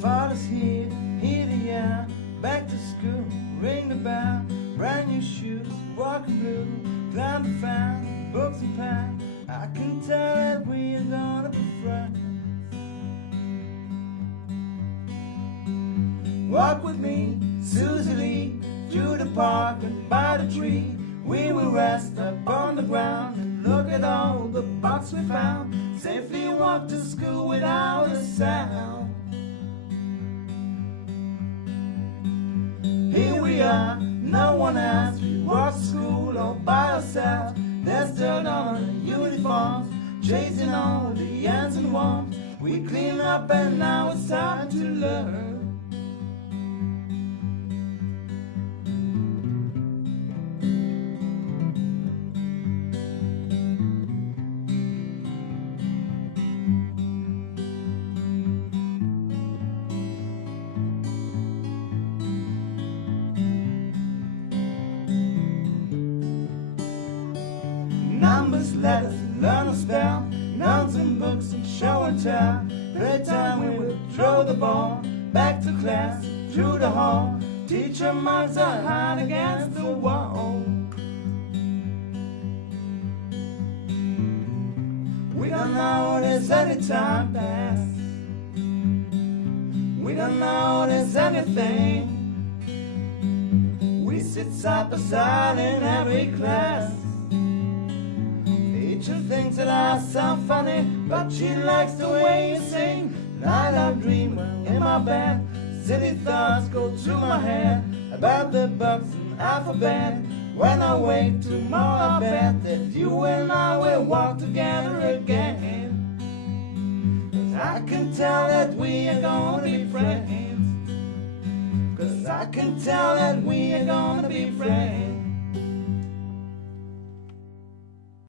Father's here, here they are. Back to school, ring the bell. Brand new shoes, walking blue. Climb the fan, books and pen. I can tell that we're gonna be friends. Walk with me, Susie Lee, through the park and by the tree. We will rest up on the ground and look at all the bugs we found. Safely walk to school without a sound. Here we are, no one else. We walk to school all by ourselves. There's dirt on our uniforms, chasing all the ants and worms. We clean up and now it's time to learn. Numbers, letters, learn a spell. Nouns and books and show and tell. Playtime we will throw the ball. Back to class, through the hall. Teacher marks our hand against the wall. We don't know there's any time pass. We don't know there's anything. We sit side by side in every class. Teacher thinks that I sound funny, but she likes the way you sing. Night I'm dreaming in my bed. Silly thoughts go through my head about the books and alphabet. When I wake tomorrow I bet that you and I will walk together again. 'Cause I can tell that we are gonna be friends. 'Cause I can tell that we are gonna be friends.